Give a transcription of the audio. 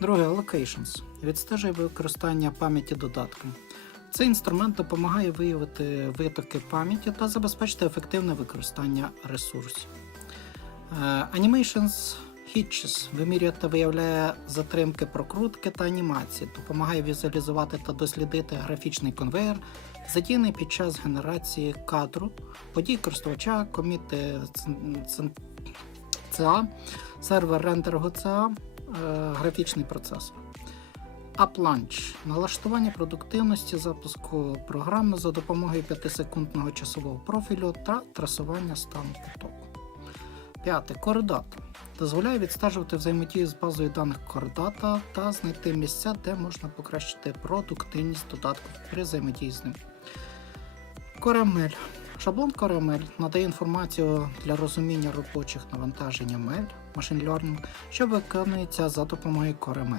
Друге Allocations. Відстежує використання пам'яті додатка. Цей інструмент допомагає виявити витоки пам'яті та забезпечити ефективне використання ресурсів. Е, Animations Hitches вимірює та виявляє затримки прокрутки та анімації, допомагає візуалізувати та дослідити графічний конвейер, задіяний під час генерації кадру, подій користувача, коміти CA, сервер рендеру е, графічний процесор. AppLaunch – налаштування продуктивності запуску програми за допомогою 5-секундного часового профілю та трасування стану потоку. П'яте. Corridata. Дозволяє відстежувати взаємодію з базою даних Corridata та знайти місця, де можна покращити продуктивність додатку при взаємодії з ним. Caramel. Шаблон Caramel надає інформацію для розуміння робочих навантажень ML, Machine Learning, що виконується за допомогою Caramel.